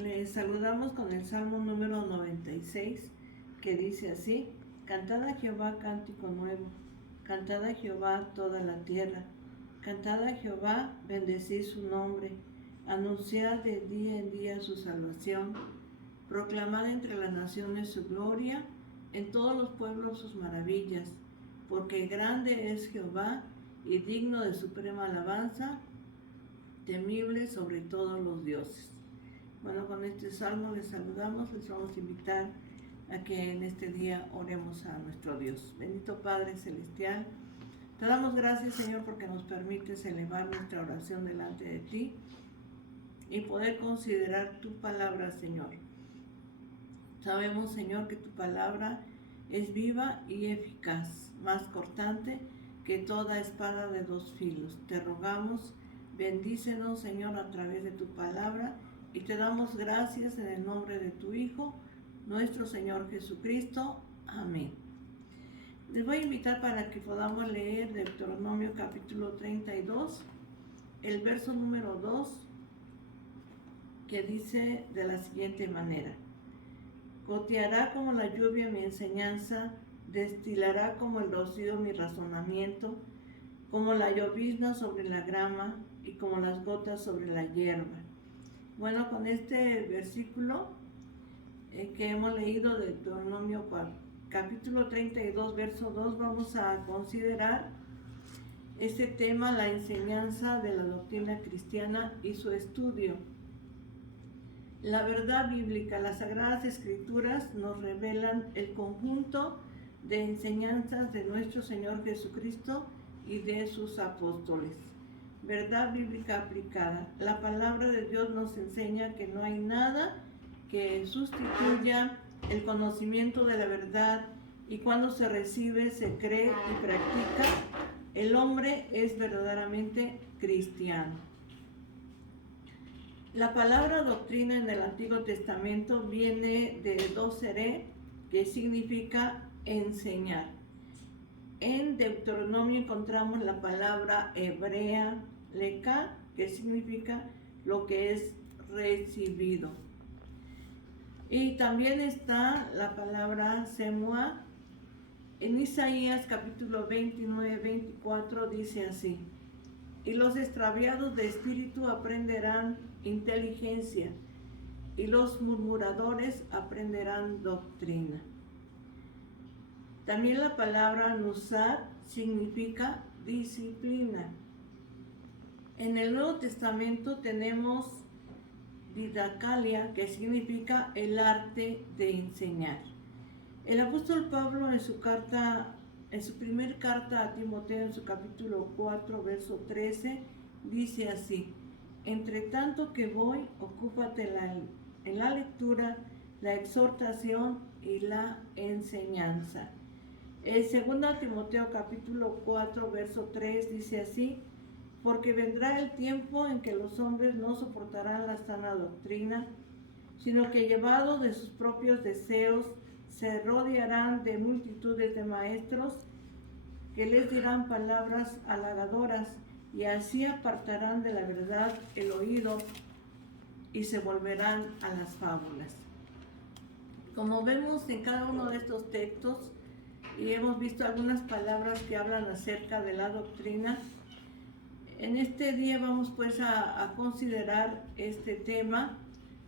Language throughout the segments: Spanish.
Les saludamos con el Salmo número 96, que dice así: Cantad a Jehová cántico nuevo, cantad a Jehová toda la tierra, cantad a Jehová, bendecid su nombre, anunciad de día en día su salvación, proclamad entre las naciones su gloria, en todos los pueblos sus maravillas, porque grande es Jehová y digno de suprema alabanza, temible sobre todos los dioses. Bueno, con este salmo les saludamos, les vamos a invitar a que en este día oremos a nuestro Dios. Bendito Padre Celestial, te damos gracias, Señor, porque nos permites elevar nuestra oración delante de ti y poder considerar tu palabra, Señor. Sabemos, Señor, que tu palabra es viva y eficaz, más cortante que toda espada de dos filos. Te rogamos, bendícenos, Señor, a través de tu palabra, y te damos gracias en el nombre de tu Hijo, nuestro Señor Jesucristo. Amén. Les voy a invitar para que podamos leer Deuteronomio capítulo 32, el verso número 2, que dice de la siguiente manera: Goteará como la lluvia mi enseñanza, destilará como el rocío mi razonamiento, como la llovizna sobre la grama y como las gotas sobre la hierba. Bueno, con este versículo que hemos leído de Deuteronomio capítulo 32, verso 2, vamos a considerar este tema, la enseñanza de la doctrina cristiana y su estudio. La verdad bíblica, las Sagradas Escrituras nos revelan el conjunto de enseñanzas de nuestro Señor Jesucristo y de sus apóstoles. Verdad bíblica aplicada. La palabra de Dios nos enseña que no hay nada que sustituya el conocimiento de la verdad, y cuando se recibe, se cree y practica, el hombre es verdaderamente cristiano. La palabra doctrina en el Antiguo Testamento viene de doseré, que significa enseñar. En Deuteronomio encontramos la palabra hebrea leka, que significa lo que es recibido. Y también está la palabra semua. En Isaías capítulo 29, 24 dice así: Y los extraviados de espíritu aprenderán inteligencia, y los murmuradores aprenderán doctrina. También la palabra nusar significa disciplina. En el Nuevo Testamento tenemos didacalia, que significa el arte de enseñar. El apóstol Pablo en su primer carta a Timoteo, en su capítulo 4, verso 13, dice así: Entre tanto que voy, ocúpate en la lectura, la exhortación y la enseñanza. En 2 Timoteo capítulo 4, verso 3 dice así: Porque vendrá el tiempo en que los hombres no soportarán la sana doctrina, sino que llevados de sus propios deseos, se rodearán de multitudes de maestros que les dirán palabras halagadoras, y así apartarán de la verdad el oído y se volverán a las fábulas. Como vemos en cada uno de estos textos, y hemos visto algunas palabras que hablan acerca de la doctrina, en este día vamos pues a considerar este tema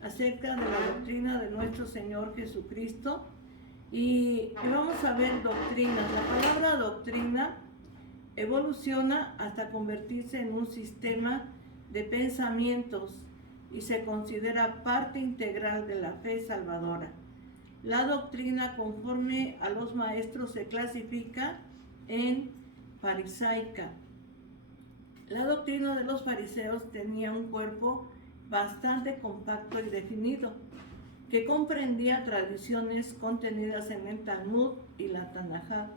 acerca de la doctrina de nuestro Señor Jesucristo, y vamos a ver doctrinas. La palabra doctrina evoluciona hasta convertirse en un sistema de pensamientos y se considera parte integral de la fe salvadora. La doctrina, conforme a los maestros, se clasifica en farisaica. La doctrina de los fariseos tenía un cuerpo bastante compacto y definido, que comprendía tradiciones contenidas en el Talmud y la Tanajá.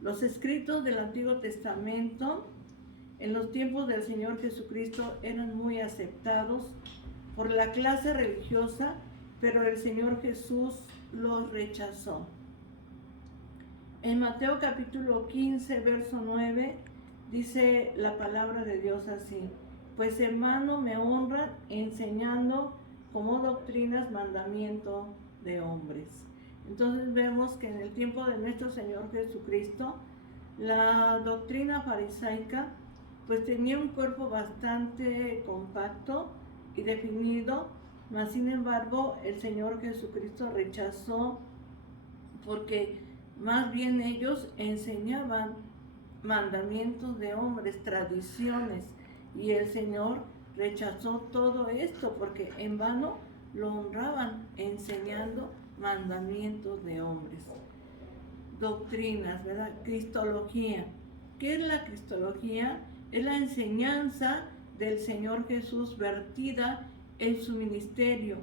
Los escritos del Antiguo Testamento en los tiempos del Señor Jesucristo eran muy aceptados por la clase religiosa, pero el Señor Jesús los rechazó. En Mateo capítulo 15, verso 9, dice la palabra de Dios así: Pues hermano, me honran enseñando como doctrinas, mandamiento de hombres. Entonces vemos que en el tiempo de nuestro Señor Jesucristo, la doctrina farisaica pues tenía un cuerpo bastante compacto y definido, mas sin embargo el Señor Jesucristo rechazó, porque más bien ellos enseñaban mandamientos de hombres, tradiciones, y el Señor rechazó todo esto porque en vano lo honraban enseñando mandamientos de hombres. Doctrinas, ¿verdad? Cristología. ¿Qué es la cristología? Es la enseñanza del Señor Jesús vertida en su ministerio.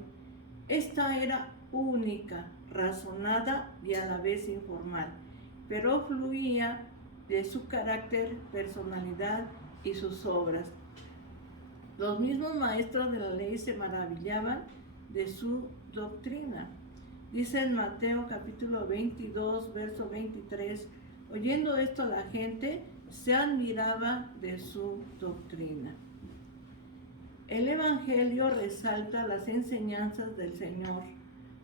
Esta era única, razonada y a la vez informal, pero fluía de su carácter, personalidad y sus obras. Los mismos maestros de la ley se maravillaban de su doctrina. Dice en Mateo capítulo 22, verso 23, oyendo esto la gente se admiraba de su doctrina. El Evangelio resalta las enseñanzas del Señor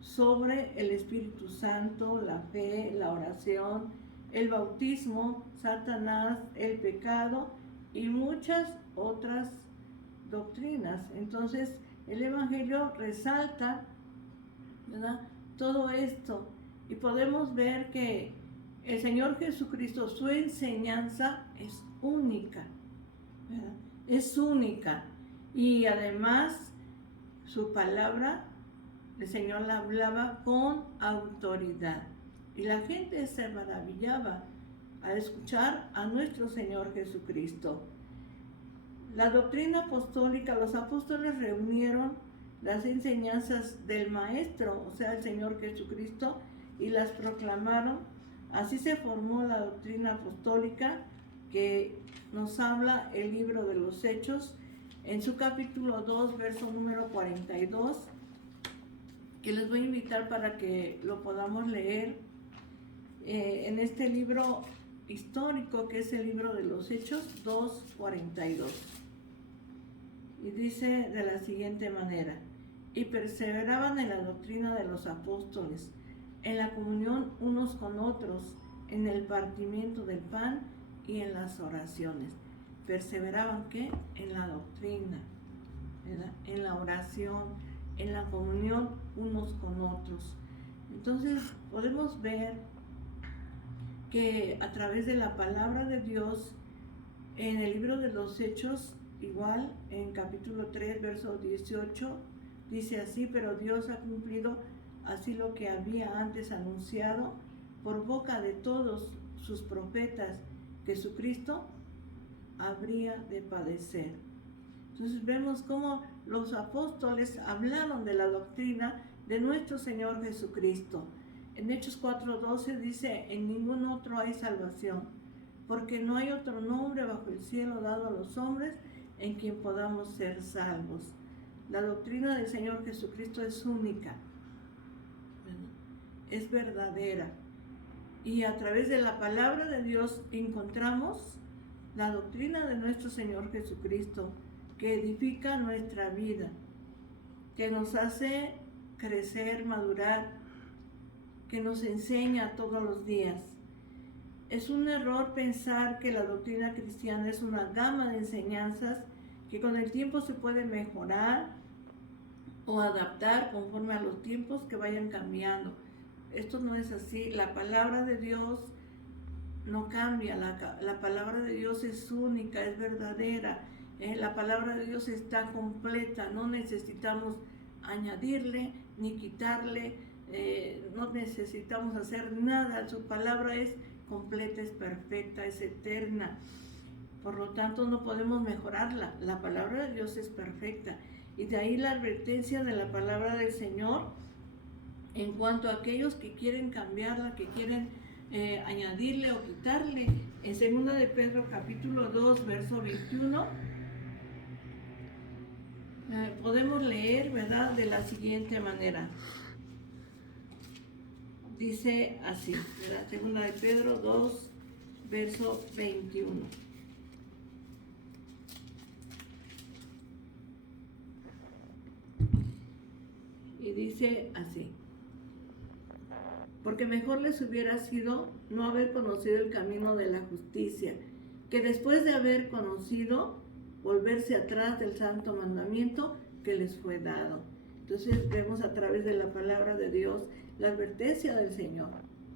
sobre el Espíritu Santo, la fe, la oración, el bautismo, Satanás, el pecado y muchas otras doctrinas. Entonces, el Evangelio resalta, ¿verdad?, todo esto, y podemos ver que el Señor Jesucristo, su enseñanza es única, ¿verdad? Es única, y además su palabra, el Señor la hablaba con autoridad, y la gente se maravillaba al escuchar a nuestro Señor Jesucristo. La doctrina apostólica, los apóstoles reunieron las enseñanzas del Maestro, o sea, el Señor Jesucristo, y las proclamaron. Así se formó la doctrina apostólica que nos habla el libro de los Hechos, en su capítulo 2, verso número 42, que les voy a invitar para que lo podamos leer en este libro histórico que es el libro de los Hechos 2:42. Y dice de la siguiente manera: y perseveraban en la doctrina de los apóstoles, en la comunión unos con otros, en el partimiento del pan y en las oraciones. Perseveraban, ¿qué? En la doctrina, ¿verdad?, en la oración, en la comunión unos con otros. Entonces podemos ver que a través de la palabra de Dios, en el libro de los Hechos, igual en capítulo 3, verso 18, dice así: pero Dios ha cumplido así lo que había antes anunciado por boca de todos sus profetas, que Jesucristo habría de padecer. Entonces vemos cómo los apóstoles hablaron de la doctrina de nuestro Señor Jesucristo. En Hechos 4:12 dice: en ningún otro hay salvación, porque no hay otro nombre bajo el cielo dado a los hombres en quien podamos ser salvos. La doctrina del Señor Jesucristo es única, es verdadera, y a través de la palabra de Dios encontramos la doctrina de nuestro Señor Jesucristo, que edifica nuestra vida, que nos hace crecer, madurar, que nos enseña todos los días. Es un error pensar que la doctrina cristiana es una gama de enseñanzas que con el tiempo se puede mejorar o adaptar conforme a los tiempos que vayan cambiando. Esto no es así. La palabra de Dios no cambia. La palabra de Dios es única, es verdadera. La palabra de Dios está completa. No necesitamos añadirle ni quitarle. No necesitamos hacer nada. Su palabra es completa, es perfecta, es eterna. Por lo tanto, no podemos mejorarla. La palabra de Dios es perfecta. Y de ahí la advertencia de la palabra del Señor en cuanto a aquellos que quieren cambiarla, que quieren añadirle o quitarle. En 2 de Pedro capítulo 2, verso 21, podemos leer, ¿verdad?, de la siguiente manera. Dice así, ¿verdad? 2 de Pedro 2, verso 21. y dice así: porque mejor les hubiera sido no haber conocido el camino de la justicia, que después de haber conocido, volverse atrás del santo mandamiento que les fue dado. Entonces vemos a través de la palabra de Dios la advertencia del Señor,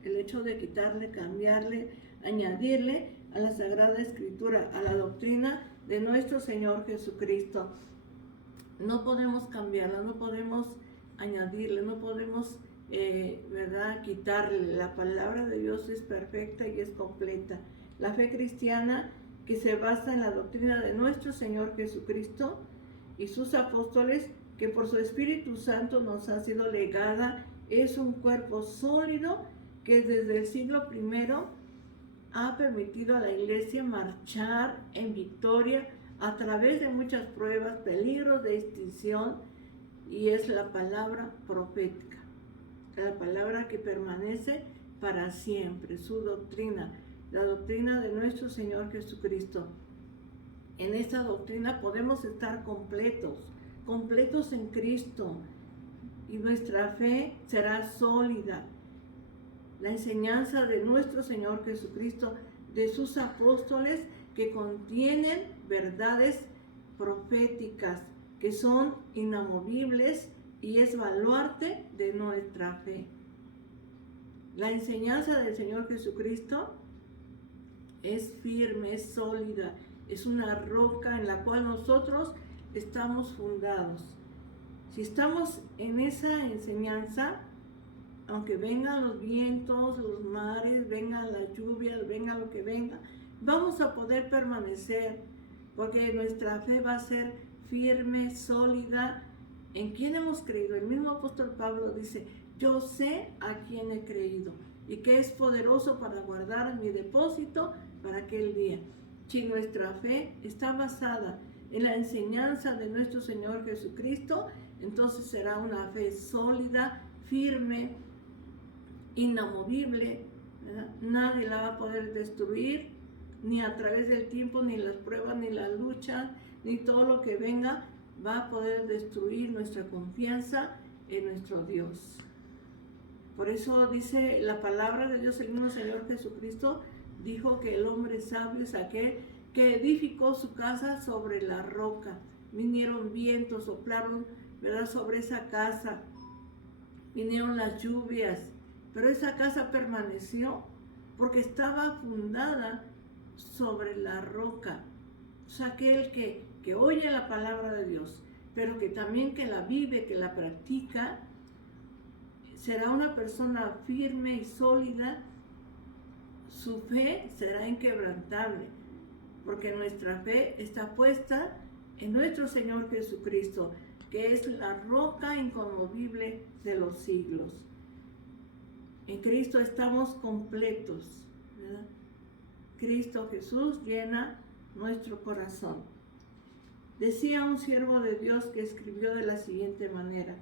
el hecho de quitarle, cambiarle, añadirle a la Sagrada Escritura, a la doctrina de nuestro Señor Jesucristo. No podemos cambiarla, no podemos añadirle, no podemos quitarle. La palabra de Dios es perfecta y es completa. La fe cristiana, que se basa en la doctrina de nuestro Señor Jesucristo y sus apóstoles, que por su Espíritu Santo nos ha sido legada, es un cuerpo sólido que desde el siglo I ha permitido a la Iglesia marchar en victoria a través de muchas pruebas, peligros de extinción, y es la palabra profética, la palabra que permanece para siempre, su doctrina, la doctrina de nuestro Señor Jesucristo. En esta doctrina podemos estar completos en Cristo, y nuestra fe será sólida. La enseñanza de nuestro Señor Jesucristo, de sus apóstoles, que contienen verdades proféticas que son inamovibles y es baluarte de nuestra fe. La enseñanza del Señor Jesucristo es firme, es sólida, es una roca en la cual nosotros estamos fundados. Si estamos en esa enseñanza, aunque vengan los vientos, los mares, vengan las lluvias, venga lo que venga, vamos a poder permanecer, porque nuestra fe va a ser firme, sólida. ¿En quién hemos creído? El mismo apóstol Pablo dice: yo sé a quién he creído y que es poderoso para guardar mi depósito para aquel día. Si nuestra fe está basada en la enseñanza de nuestro Señor Jesucristo, entonces será una fe sólida, firme, inamovible, ¿verdad? Nadie la va a poder destruir, ni a través del tiempo, ni las pruebas, ni la lucha, ni todo lo que venga va a poder destruir nuestra confianza en nuestro Dios. Por eso dice la palabra de Dios, el mismo Señor Jesucristo dijo que el hombre sabio es aquel que edificó su casa sobre la roca. Vinieron vientos, soplaron, ¿verdad?, sobre esa casa, vinieron las lluvias, pero esa casa permaneció porque estaba fundada sobre la roca. O sea, aquel que oye la palabra de Dios, pero que también que la vive, que la practica, será una persona firme y sólida. Su fe será inquebrantable, porque nuestra fe está puesta en nuestro Señor Jesucristo, que es la roca inconmovible de los siglos. En Cristo estamos completos, ¿verdad? Cristo Jesús llena nuestro corazón. Decía un siervo de Dios que escribió de la siguiente manera: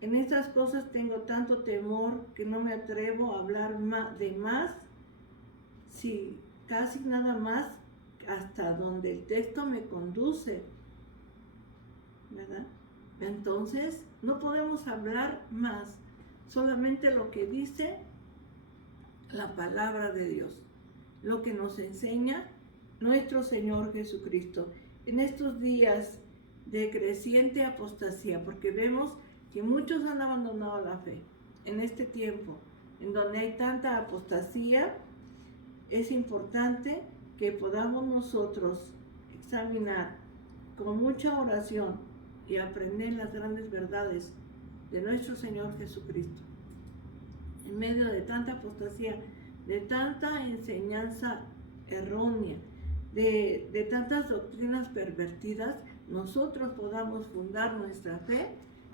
en estas cosas tengo tanto temor que no me atrevo a hablar de más, si casi nada más, hasta donde el texto me conduce, ¿verdad? Entonces no podemos hablar más, solamente lo que dice la palabra de Dios, lo que nos enseña nuestro Señor Jesucristo. En estos días de creciente apostasía, porque vemos que muchos han abandonado la fe, en este tiempo en donde hay tanta apostasía, es importante que podamos nosotros examinar con mucha oración y aprender las grandes verdades de nuestro Señor Jesucristo. En medio de tanta apostasía, de tanta enseñanza errónea, de tantas doctrinas pervertidas, nosotros podamos fundar nuestra fe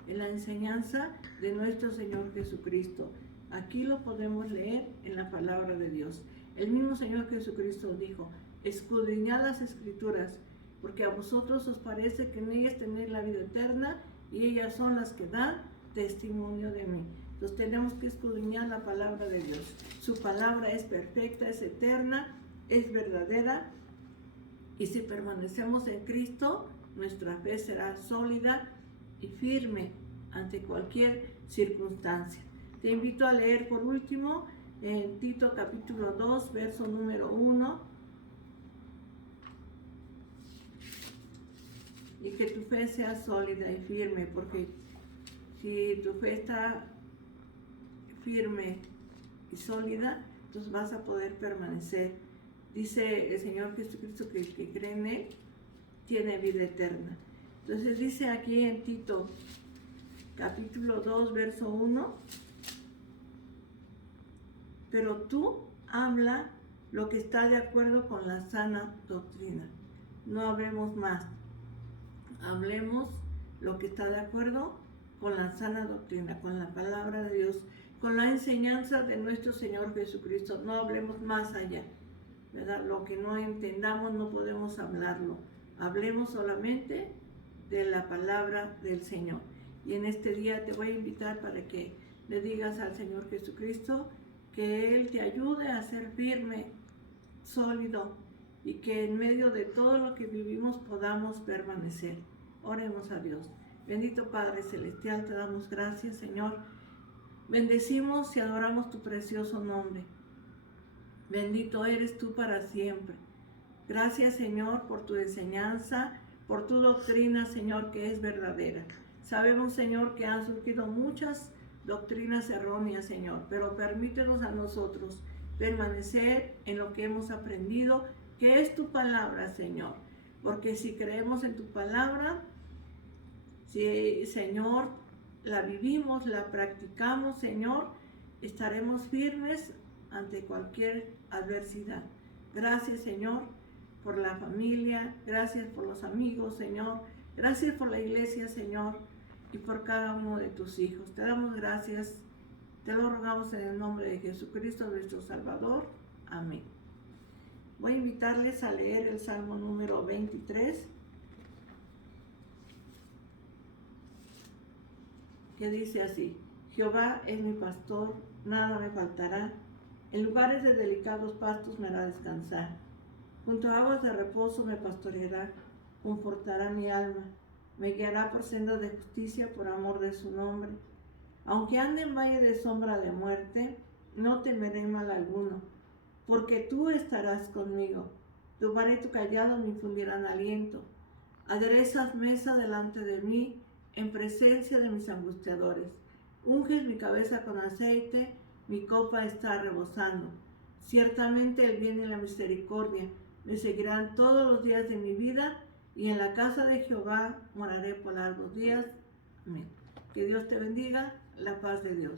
en la enseñanza de nuestro Señor Jesucristo. Aquí lo podemos leer en la palabra de Dios. El mismo Señor Jesucristo dijo: escudriñad las Escrituras, porque a vosotros os parece que en ellas tenéis la vida eterna, y ellas son las que dan testimonio de mí. Entonces tenemos que escudriñar la palabra de Dios. Su palabra es perfecta, es eterna, es verdadera, y si permanecemos en Cristo, nuestra fe será sólida y firme, ante cualquier circunstancia. Te invito a leer por último en Tito capítulo 2, verso número 1. Y que tu fe sea sólida y firme, porque si tu fe está firme y sólida, entonces vas a poder permanecer. Dice el Señor Jesucristo que el que cree en Él tiene vida eterna. Entonces dice aquí en Tito capítulo 2, verso 1, pero tú habla lo que está de acuerdo con la sana doctrina. No hablemos más. Hablemos lo que está de acuerdo con la sana doctrina, con la palabra de Dios, con la enseñanza de nuestro Señor Jesucristo. No hablemos más allá, ¿verdad? Lo que no entendamos no podemos hablarlo. Hablemos solamente de la palabra del Señor. Y en este día te voy a invitar para que le digas al Señor Jesucristo que Él te ayude a ser firme, sólido, y que en medio de todo lo que vivimos podamos permanecer. Oremos a Dios. Bendito Padre Celestial, te damos gracias, Señor. Bendecimos y adoramos tu precioso nombre. Bendito eres tú para siempre. Gracias, Señor, por tu enseñanza, por tu doctrina, Señor, que es verdadera. Sabemos, Señor, que han surgido muchas doctrinas erróneas, Señor, pero permítenos a nosotros permanecer en lo que hemos aprendido, que es tu palabra, Señor. Porque si creemos en tu palabra, si, Señor, la vivimos, la practicamos, Señor, estaremos firmes ante cualquier adversidad. Gracias, Señor, por la familia, gracias por los amigos, Señor, gracias por la iglesia, Señor, y por cada uno de tus hijos. Te damos gracias, te lo rogamos en el nombre de Jesucristo, nuestro Salvador. Amén. Voy a invitarles a leer el Salmo número 23, que dice así: Jehová es mi pastor, nada me faltará. En lugares de delicados pastos me hará descansar. Junto a aguas de reposo me pastoreará, confortará mi alma. Me guiará por sendas de justicia por amor de su nombre. Aunque ande en valle de sombra de muerte, no temeré mal alguno, porque tú estarás conmigo. Tu vara y tu cayado me infundirán aliento. Aderezas mesa delante de mí, en presencia de mis angustiadores. Unges mi cabeza con aceite, mi copa está rebosando. Ciertamente el bien y la misericordia me seguirán todos los días de mi vida, y en la casa de Jehová moraré por largos días. Amén. Que Dios te bendiga, la paz de Dios.